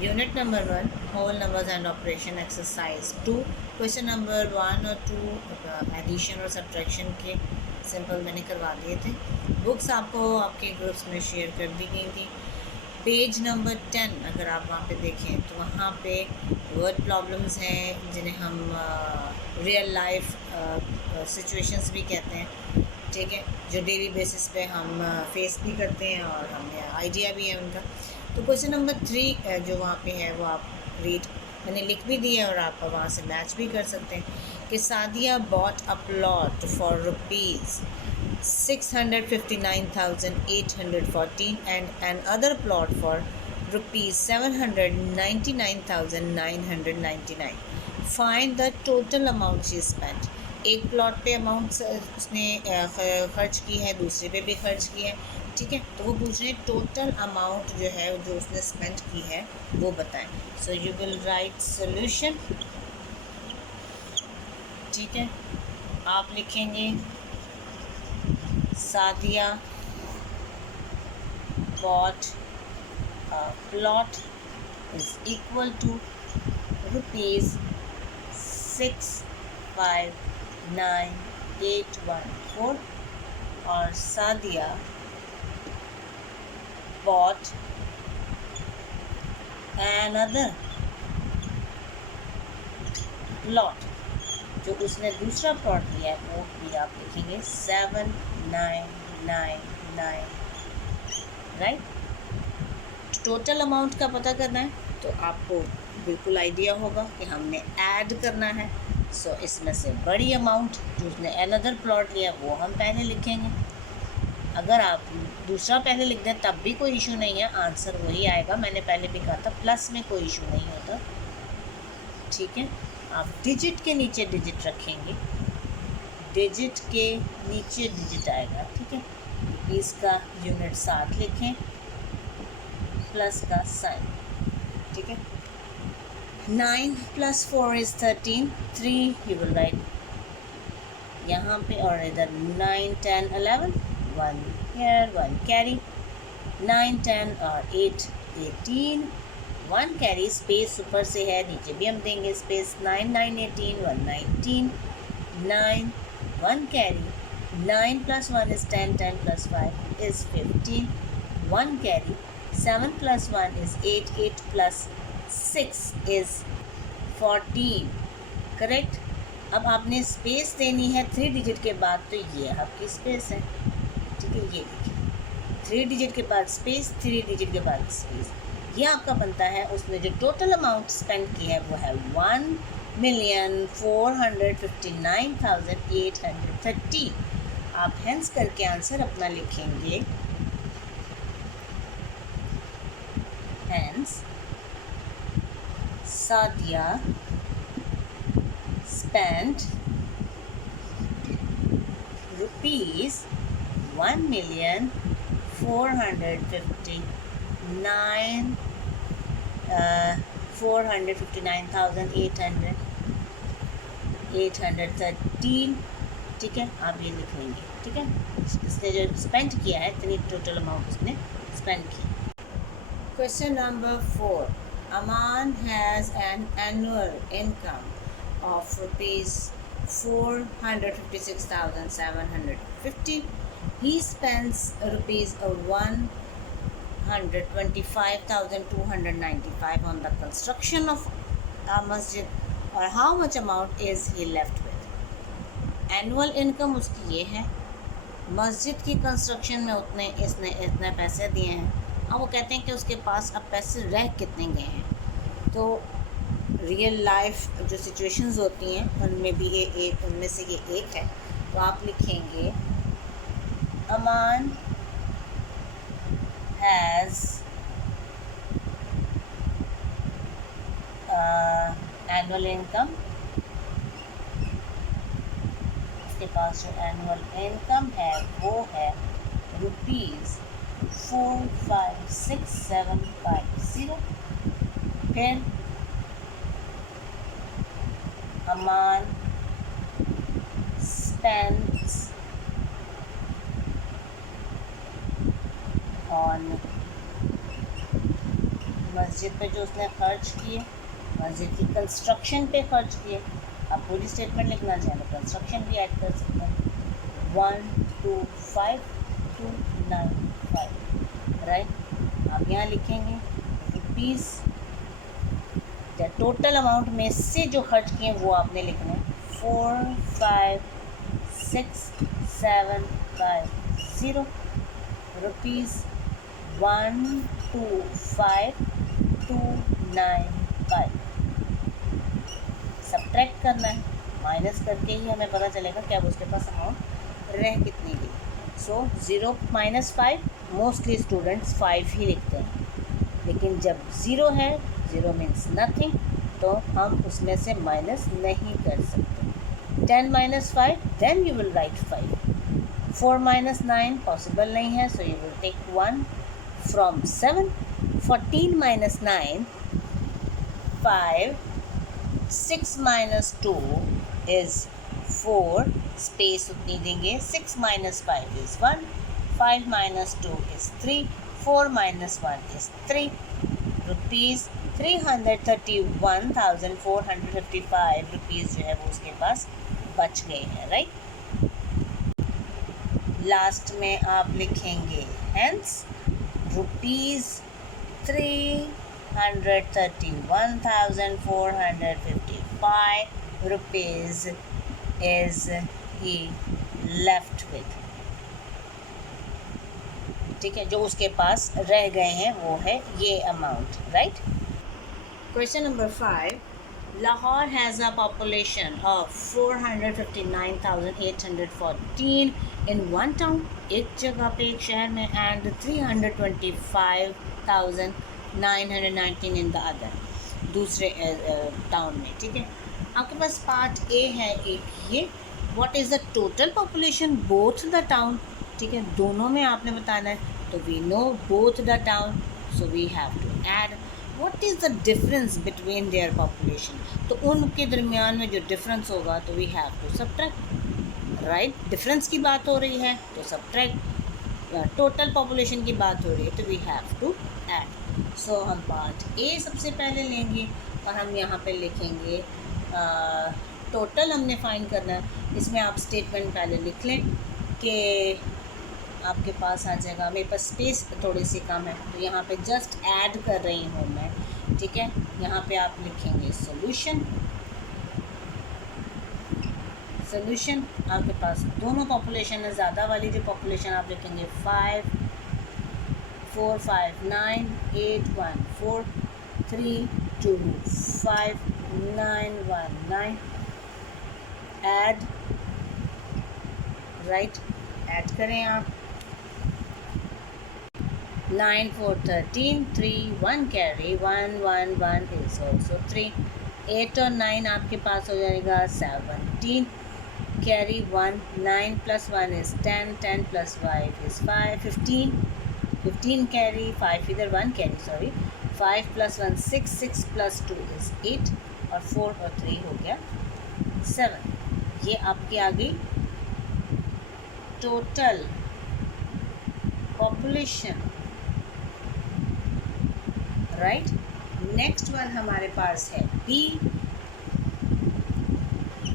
Unit number 1, whole numbers and operation exercise 2. Question number 1 और 2 addition और subtraction के simple मैंने करवा दिए थे. बुक्स आपको आपके ग्रुप्स में शेयर कर दी गई थी. पेज नंबर 10 अगर आप वहाँ पे देखें तो वहाँ पे वर्ड प्रॉब्लम्स हैं जिन्हें हम रियल लाइफ सिचुएशंस भी कहते हैं. ठीक है, जो डेली बेसिस पे हम फेस भी करते हैं और हमें आइडिया भी है उनका. तो क्वेश्चन नंबर 3 जो वहाँ पे है वो आप रीड मैंने लिख भी दिया है और आप वहाँ से मैच भी कर सकते हैं कि Sadia bought a plot for rupees 659,814 and another plot for rupees 799,999. Find the total amount she spent. एक प्लॉट पे अमाउंट उसने खर्च की है, दूसरे पे भी खर्च की है. ठीक है, तो वो पूछ रहे हैं टोटल अमाउंट जो है जो उसने स्पेंड की है वो बताएं. सो यू विल राइट सोल्यूशन. ठीक है, आप लिखेंगे Sadia bought a plot is equal to rupees 659,814 और सादिया bought another plot. जो उसने दूसरा प्लॉट लिया है वो भी आप लिखेंगे 7,999. राइट, टोटल अमाउंट का पता करना है तो आपको बिल्कुल आइडिया होगा कि हमने ऐड करना है. सो इसमें से बड़ी अमाउंट जो उसने अनदर प्लॉट लिया वो हम पहले लिखेंगे. अगर आप दूसरा पहले लिख दें तब भी कोई इशू नहीं है, आंसर वही आएगा. मैंने पहले भी कहा था प्लस में कोई इशू नहीं होता. ठीक है, आप डिजिट के नीचे डिजिट रखेंगे, डिजिट के नीचे डिजिट आएगा. ठीक है, इसका यूनिट 7 लिखें, प्लस का साइन. ठीक है, 9 + 4 is 13. 3 यू विल राइट यहाँ पे और इधर 9, 10, 11. 1 here, 1 carry. 9, 10 और 8, 18. 1 कैरी स्पेस ऊपर से है, नीचे भी हम देंगे space. 9, 9, 18, 1, 19. 9, 1 carry. 9 + 1 is 10, 10 + 5 is 15. 1 carry. 7 + 1 is 8, 8 + 6 is 14. Correct. अब आपने स्पेस देनी है 3 डिजिट के बाद, तो ये आपकी स्पेस है. ठीक है, ये देखिए 3 डिजिट के बाद स्पेस, 3 डिजिट के बाद स्पेस. ये आपका बनता है. उसने जो टोटल अमाउंट स्पेंड की है वो है 1,459,830. आप हेंस करके आंसर अपना लिखेंगे. Hence Sadia spent rupees 459,813. ठीक है, आप ये लिख लेंगे. ठीक है, इसने जो स्पेंड किया है इतनी टोटल अमाउंट उसने स्पेंड की. Question number 4. Aman has an annual income of rupees 456,750. He spends rupees 125,295 on the construction of a masjid, or how much amount is he left with? Annual income उसकी ये है, मस्जिद की construction में इसने इतने पैसे दिए हैं. अब वो कहते हैं कि उसके पास अब पैसे रह कितने गए हैं. तो रियल लाइफ जो सिचुएशंस होती हैं उनमें भी उनमें से ये एक है. तो आप लिखेंगे अमान हैज़ एनुअल इनकम. उसके पास जो एनुअल इनकम है वो है ₹456,750. फिर अमान spends on मस्जिद पे जो उसने खर्च किए, मस्जिद की कंस्ट्रक्शन पे खर्च किए। आप पूरी स्टेटमेंट लिखना चाहें तो कंस्ट्रक्शन भी ऐड कर सकते हैं। 125,295, राइट। आप यहाँ लिखेंगे रुपीज़, टोटल अमाउंट में से जो खर्च किए वो आपने लिखना है 456,750 रुपीज़ 125,295। सब्ट्रैक्ट करना है, माइनस करके ही हमें पता चलेगा कि अब उसके पास अमाउंट रह कितनी गई। सो 0 - 5, मोस्टली स्टूडेंट्स 5 ही लिखते हैं, लेकिन जब 0 है, 0 मीन्स नथिंग, तो हम उसमें से माइनस नहीं कर सकते। 10 - 5, then you will write 5। 4 - 9 possible नहीं है, so you will take 1 from 7। 14 - 9 5, 6 - 2 is 4, space उतनी देंगे। 6 - 5 is 1, 5 - 2 is 3, 4 - 1 is 3, rupees 331,455 rupees जो है वो उसके पास बच गए हैं, राइट। लास्ट में आप लिखेंगे hence rupees 331,455 rupees is he left with, ठीक है, जो उसके पास रह गए हैं वो है ये amount, right. Question number 5, Lahore has a population of 459,814 in one town, एक जगह पे, एक शहर में, एंड 325,919 इन द अदर, दूसरे टाउन में, ठीक है। आपके पास पार्ट ए है एक ये, what is the total population both the town, ठीक है, दोनों में आपने बताना है। तो we know both the town, so we have to add what is the difference between their population, तो उनके दरमियान में जो डिफरेंस होगा तो we have to subtract, right. Difference की बात हो रही है तो सब्ट्रैक्ट, टोटल पॉपुलेशन की बात हो रही है तो वी हैव टू ऐड। सो हम पार्ट ए सबसे पहले लेंगे और हम यहाँ पे लिखेंगे टोटल हमने फाइंड करना है। इसमें आप स्टेटमेंट पहले लिख लें कि आपके पास आ जाएगा, मेरे पास स्पेस थोड़ी सी कम है तो यहाँ पे जस्ट ऐड कर रही हूँ मैं, ठीक है। यहाँ पे आप लिखेंगे सोल्यूशन, सोल्यूशन आपके पास दोनों पॉपुलेशन है, ज़्यादा वाली जो पॉपुलेशन आप लिखेंगे 5,459,814,325,919, ऐड, राइट, ऐड करें आप। 9 4 13, 3 1 कैरी, 1 1 1 इज ऑल्सो 3, 8 और 9 आपके पास हो जाएगा 17 कैरी 1, 9 + 1 इज़ 10, 10 + 5 इज़ 5, 15 15 कैरी, 5 इधर 1 कैरी, सॉरी, 5 + 1 6, 6 + 2 इज़ 8, और 4 और 3 हो गया 7। ये आपकी आ गई total population, right. Next one हमारे पास है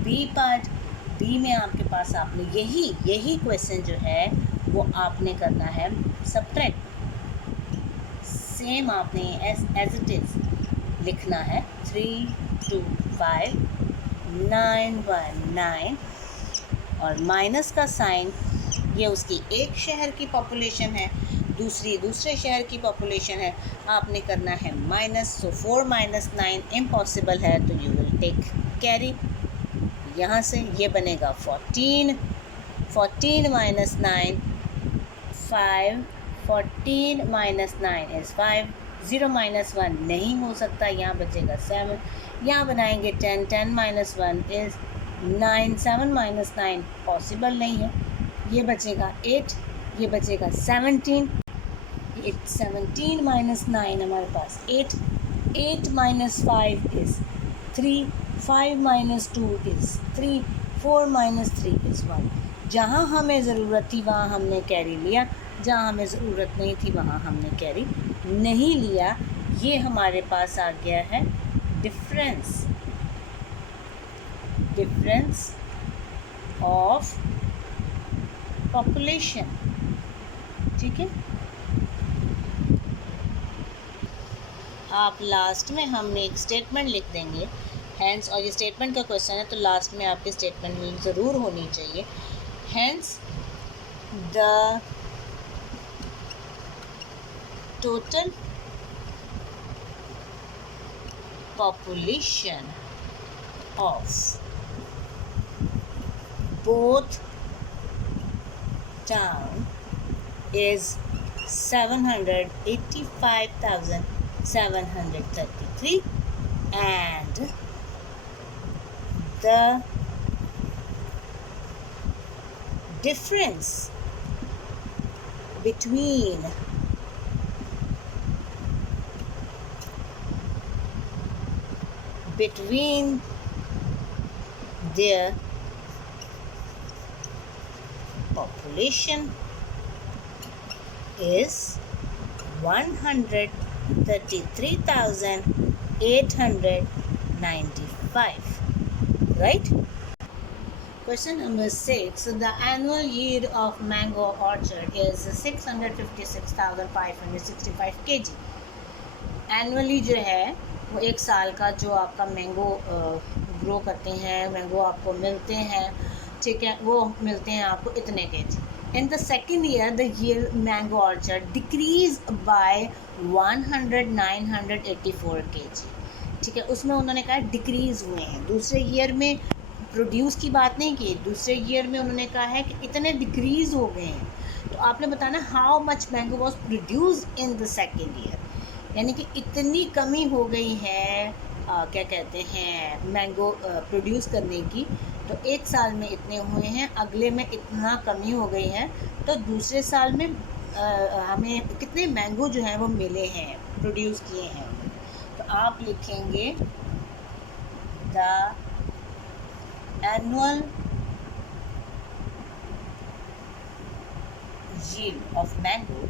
बी पार्ट। बी में आपके पास आपने यही क्वेश्चन जो है वो आपने करना है सब्ट्रैक्ट, सेम आपने एज इट इज़ लिखना है 325,919 और माइनस का साइन, ये उसकी एक शहर की पॉपुलेशन है, दूसरे शहर की पॉपुलेशन है, आपने करना है माइनस। सो 4 - 9 इम्पॉसिबल है तो यू विल टेक कैरी, यहाँ से ये बनेगा 14 - 9 5, 14 - 9 इज़ 5, 0 - 1 नहीं हो सकता, यहाँ बचेगा 7, यहाँ बनाएंगे 10, 10 - 1 इज़ 9, 7 - 9 पॉसिबल नहीं है, ये बचेगा 8, ये बचेगा 17, 17 - 9 हमारे पास 8, 8 - 5 इज़ 3, 5 - 2 इज़ 3, 4 - 3 इज़ 1। जहाँ हमें ज़रूरत थी वहाँ हमने कैरी लिया, जहाँ हमें ज़रूरत नहीं थी वहाँ हमने कैरी नहीं लिया। ये हमारे पास आ गया है डिफरेंस ऑफ पॉपुलेशन। ठीक है, आप लास्ट में हमने एक स्टेटमेंट लिख देंगे हैंस, और ये स्टेटमेंट का क्वेश्चन है तो लास्ट में आपकी स्टेटमेंट ज़रूर होनी चाहिए। Hence the total population of both town is 785,733 and the difference between their population is 133,895. Right? Question number 6. The annual yield of mango orchard is 656,565 kg. Annually जो है वो एक साल का जो आपका मैंगो ग्रो करते हैं, मैंगो आपको मिलते हैं, ठीक है, वो मिलते हैं आपको इतने KG. In the second year the year mango orchard decrease by 984 kg। ठीक है, उसमें उन्होंने कहा डिक्रीज़ हुए हैं। दूसरे ईयर में प्रोड्यूस की बात नहीं की, दूसरे ईयर में उन्होंने कहा है कि इतने डिक्रीज़ हो गए हैं। तो आपने बताना how much mango was produce in the second year, यानी कि इतनी कमी हो गई है क्या कहते हैं मैंगो प्रोड्यूस करने की। तो एक साल में इतने हुए हैं, अगले में इतना कमी हो गई है, तो दूसरे साल में हमें कितने मैंगो जो हैं वो मिले हैं, प्रोड्यूस किए हैं। तो आप लिखेंगे the annual yield of mango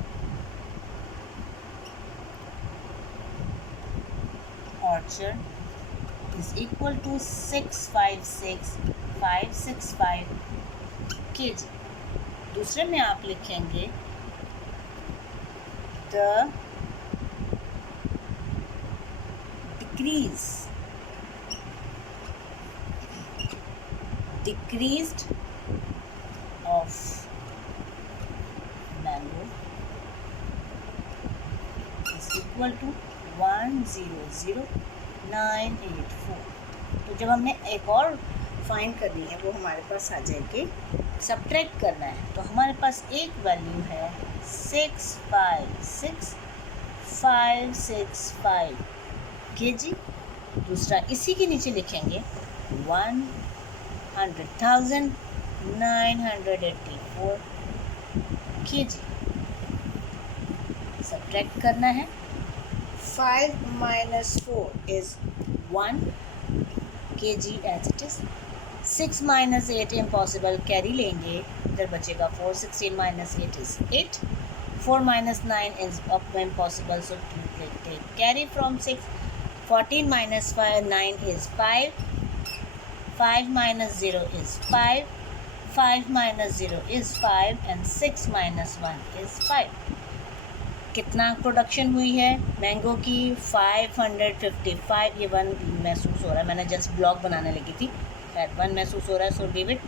orchard is equal to 656,565 kg। दूसरे में आप लिखेंगे the decreased of mango is equal to 100,984। तो जब हमने एक और फाइंड करनी है वो हमारे पास आ जाएगी, सब्ट्रैक्ट करना है, तो हमारे पास एक वैल्यू है 656,565 kg। दूसरा इसी के नीचे लिखेंगे 100,984 kg। सब्ट्रैक्ट करना है, 5 minus 4 is 1 kg as it is। 6 minus 8 impossible, carry लेंगे, इधर बचेगा 4। 16 minus 8 is 8। 4 minus 9 is impossible, so take carry from 6। 14 minus 9 is 5। 5 minus 0 is 5। 5 minus 0 is 5 and 6 minus 1 is 5। कितना प्रोडक्शन हुई है मैंगो की? 555। ये 1 महसूस हो रहा है, मैंने जस्ट ब्लॉक बनाने लगी थी, खैर 1 महसूस हो रहा है, so give it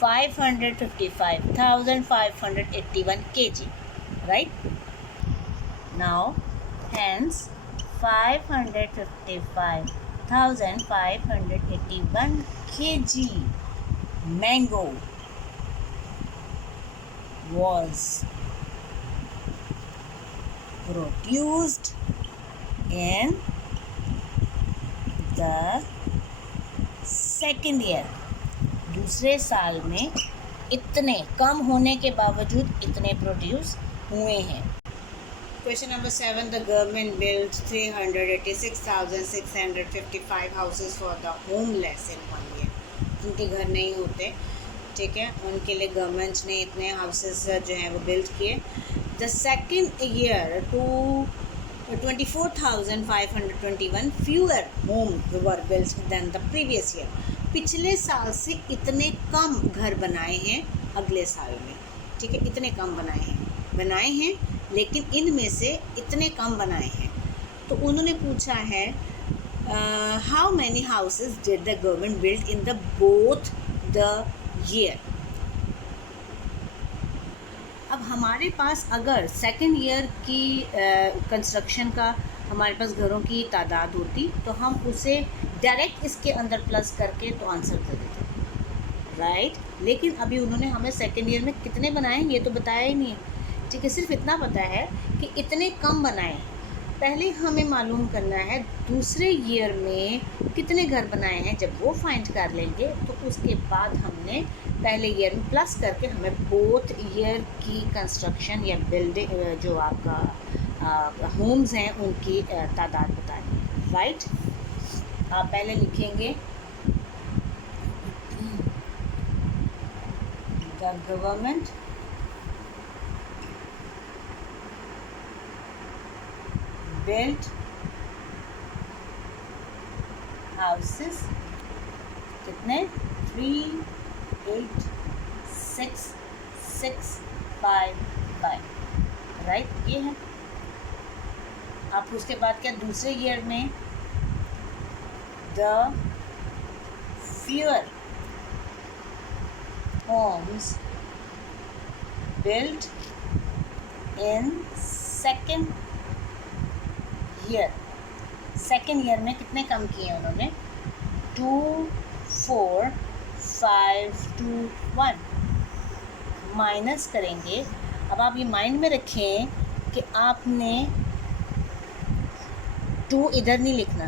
555,581 kg। Right now hence 555,581 kg mango was produced in the second year। दूसरे साल में इतने कम होने के बावजूद इतने प्रोड्यूस हुए हैं। Question number 7। The government build 386,655 houses for the homeless in 1 year। जिनके घर नहीं होते, ठीक है, उनके लिए गवर्नमेंट ने इतने हाउसेज जो हैं वो बिल्ड किए। The second year to 24,521 fewer homes were built than the previous year. पिछले साल से इतने कम घर बनाए हैं अगले साल में, ठीक है, इतने कम बनाए हैं लेकिन इनमें से इतने कम बनाए हैं। तो उन्होंने पूछा है how many houses did the government build in the both the year. अब हमारे पास अगर सेकेंड ईयर की कंस्ट्रक्शन का हमारे पास घरों की तादाद होती तो हम उसे डायरेक्ट इसके अंदर प्लस करके तो आंसर दे देते, राइट। लेकिन अभी उन्होंने हमें सेकेंड ईयर में कितने बनाए ये तो बताया ही नहीं है, ठीक है। सिर्फ इतना पता है कि इतने कम बनाए। पहले हमें मालूम करना है दूसरे ईयर में कितने घर बनाए हैं। जब वो फाइंड कर लेंगे तो उसके बाद हमने पहले ईयर में प्लस करके हमें बोथ ईयर की कंस्ट्रक्शन या बिल्डिंग जो आपका होम्स हैं उनकी तादाद बतानी है, राइट। आप पहले लिखेंगे द गवर्नमेंट built houses कितने 3, 8, 6, 6, 5, 5, राइट। ये है। आप उसके बाद क्या दूसरे ईयर में the fewer homes built in second year. Second year में कितने कम किए हैं उन्होंने 2, 4, 5, 2, 1 माइनस करेंगे। अब आप ये माइंड में रखें कि आपने 2 इधर नहीं लिखना,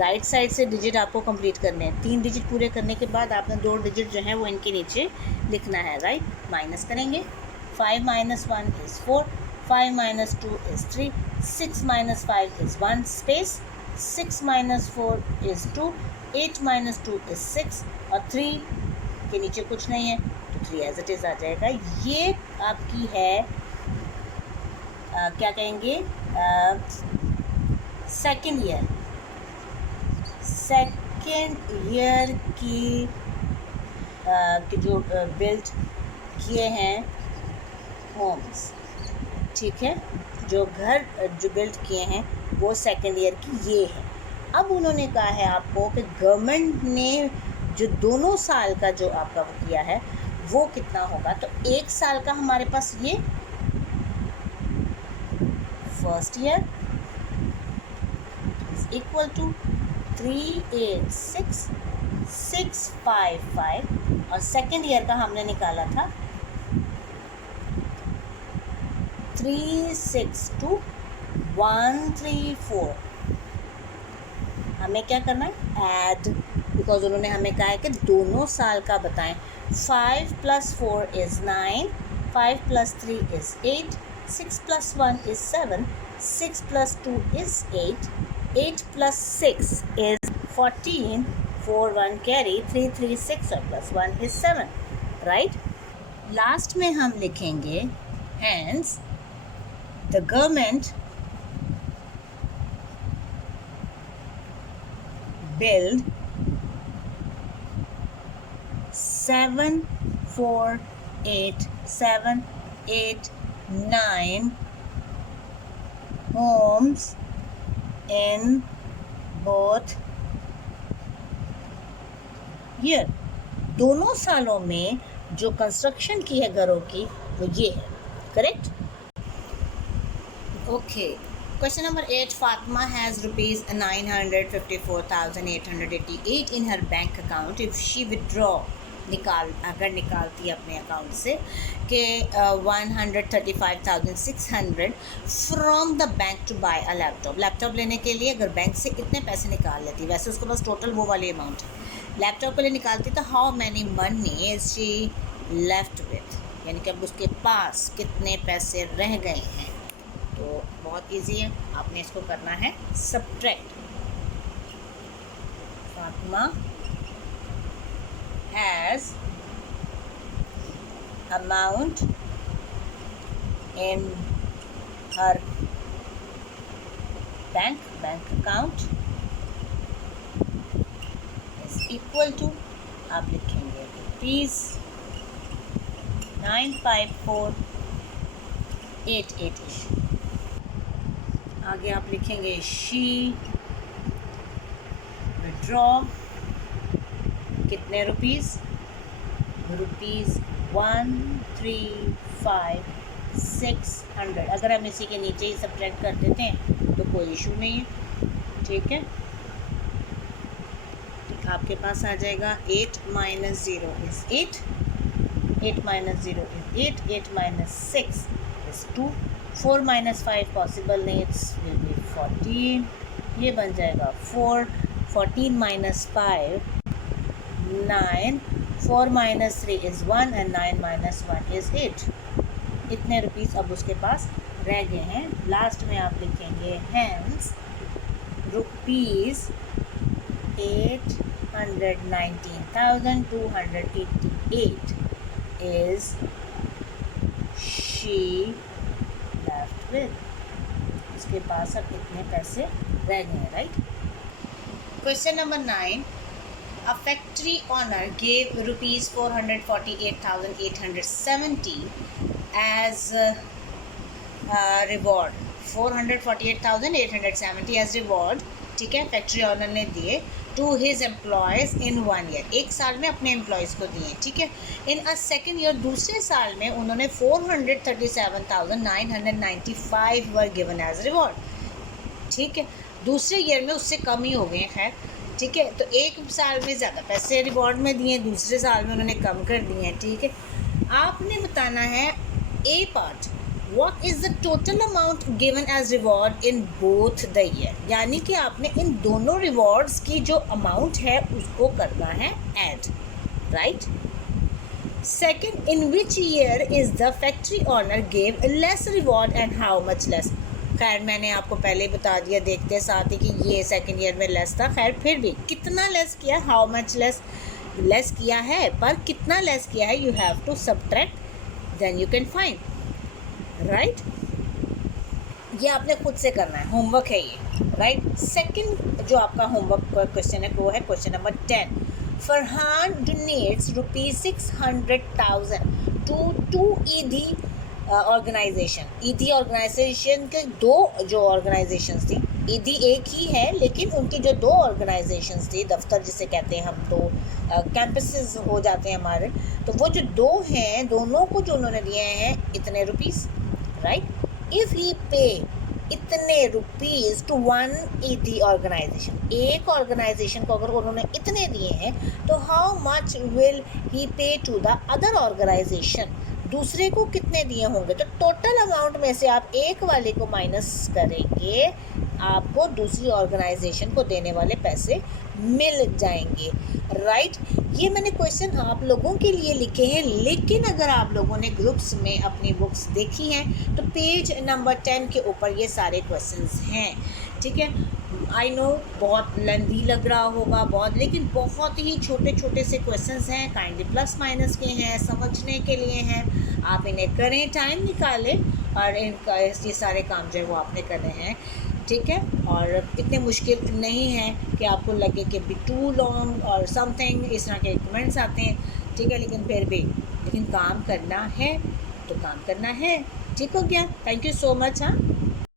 राइट साइड से डिजिट आपको कंप्लीट करने हैं। 3 डिजिट पूरे करने के बाद आपने 2 डिजिट जो है वो इनके नीचे लिखना है, राइट। माइनस करेंगे 5 - 1 is 4, 5 - 2 is 3, 6 - 5 is 1 space, 6 - 4 is 2, 8 - 2 is 6 और 3 के नीचे कुछ नहीं है तो 3 एज इट इज़ आ जाएगा। ये आपकी है क्या कहेंगे सेकेंड ईयर की जो बिल्ड किए हैं होम्स, ठीक है, जो घर जो बिल्ड किए हैं वो सेकेंड ईयर की ये है। अब उन्होंने कहा है आपको कि गवर्नमेंट ने जो दोनों साल का जो आपका वो किया है वो कितना होगा। तो एक साल का हमारे पास ये first year is equal to 386,655 और सेकेंड ईयर का हमने निकाला था 362,134। हमें क्या करना है ऐड, बिकॉज उन्होंने हमें कहा है कि दोनों साल का बताएं। 5 + 4 is 9, 5 + 3 is 8, 6 + 1 is 7, 6 + 2 is 8, 8 + 6 is 14, 4 1 carry, 3 3 6 और +1 is 7, राइट। लास्ट में हम लिखेंगे hence the government build 748,789 homes in both year। दोनों सालों में जो कंस्ट्रक्शन की है घरों की वो ये है, correct. Okay, question number 8, Fatima has rupees 954,888 in her bank account if she withdraw अगर निकालती है अपने अकाउंट से कि 135,600 from the bank to buy a laptop लेने के लिए अगर बैंक से इतने पैसे निकाल लेती, वैसे उसके पास टोटल वो वाली अमाउंट है, लैपटॉप के लिए निकालती तो how many money is she left with, यानी कि अब उसके पास कितने पैसे रह गए हैं। तो बहुत इजी है, आपने इसको करना है subtract. Fatima has amount in her bank account is equal to, आप लिखेंगे ₹954,880। आगे आप लिखेंगे शी विड्रॉ कितने रुपीज़, ₹135,600। अगर हम इसी के नीचे ही सब्ट्रैक्ट कर देते हैं तो कोई इशू नहीं है, ठीक है। आपके पास आ जाएगा 8 - 0 इज़ 8, 8 - 0 इज़ 8, 8 - 6 इज़ 2, 4 - 5 पॉसिबल नहीं, इट्स विल बी 14, ये बन जाएगा 4, 14 - 5 9, 4 - 3 इज़ 1 एंड 9 - 1 इज़ 8। इतने रुपीज़ अब उसके पास रह गए हैं। लास्ट में आप लिखेंगे hence ₹819,288 is she left with। उसके पास अब इतने पैसे रह गए हैं, right. Question number 9, a factory owner gave ₹448,870 as reward, 448,870 as reward, ठीक है, फैक्ट्री ऑनर ने दिए to his employees in 1 year, एक साल में अपने एम्प्लॉयज़ को दिए, ठीक है। इन अ सेकेंड ईयर, दूसरे साल में उन्होंने 437,995 वर गिवन एज रिवॉर्ड, ठीक है। दूसरे ईयर में उससे कम ही हो गए, खैर, ठीक है। तो एक साल में ज़्यादा पैसे रिवॉर्ड में दिए, दूसरे साल में उन्होंने कम कर दिए हैं, ठीक है। आपने बताना है ए part, What is the total amount given as reward in both the year, यानी कि आपने इन दोनों रिवॉर्ड्स की जो अमाउंट है उसको करना है add, right. Second, in which year is the factory owner gave less reward and how much less. खैर मैंने आपको पहले ही बता दिया देखते साथ ही कि ये सेकेंड ईयर में लेस था, खैर फिर भी कितना लेस किया, हाउ मच लेस, लेस किया है पर कितना लेस किया है, you have to subtract then you can find, right. ये आपने खुद से करना है, होमवर्क है ये, राइट। सेकंड जो आपका होमवर्क क्वेश्चन है वो है question number 10, Farhan donates ₹600,000 to Edhi organisation. Edhi organisation के दो जो ऑर्गेनाइजेशंस थी, ईदी एक ही है लेकिन उनकी जो दो ऑर्गेनाइजेशंस थी, दफ्तर जिसे कहते हैं हम, तो कैंपसेस हो जाते हैं हमारे, तो वो जो दो हैं दोनों को जो उन्होंने दिए हैं इतने रुपीज़, राइट। इफ़ ही पे इतने रुपीज़ टू वन ईदी ऑर्गेनाइजेशन, एक ऑर्गेनाइजेशन को अगर उन्होंने इतने दिए हैं तो हाउ मच विल ही पे टू द अदर ऑर्गेनाइजेशन, दूसरे को कितने दिए होंगे। तो टोटल अमाउंट में से आप एक वाले को माइनस करेंगे, आपको दूसरी ऑर्गेनाइजेशन को देने वाले पैसे मिल जाएंगे, राइट। ये मैंने क्वेश्चन आप लोगों के लिए लिखे हैं, लेकिन अगर आप लोगों ने ग्रुप्स में अपनी बुक्स देखी हैं तो पेज नंबर 10 के ऊपर ये सारे क्वेश्चंस हैं, ठीक है। आई नो बहुत लेंथी लग रहा होगा बहुत, लेकिन बहुत ही छोटे छोटे से क्वेश्चंस हैं, काइंडली प्लस माइनस के हैं, समझने के लिए हैं। आप इन्हें करें, टाइम निकालें और इनका ये सारे काम जो है वो आपने करने हैं, ठीक है। और इतने मुश्किल नहीं है कि आपको लगे कि बी टू लॉन्ग और समथिंग, इस तरह के कमेंट्स आते हैं, ठीक है। लेकिन फिर भी लेकिन काम करना है तो काम करना है, ठीक हो गया। Thank you so much. हाँ।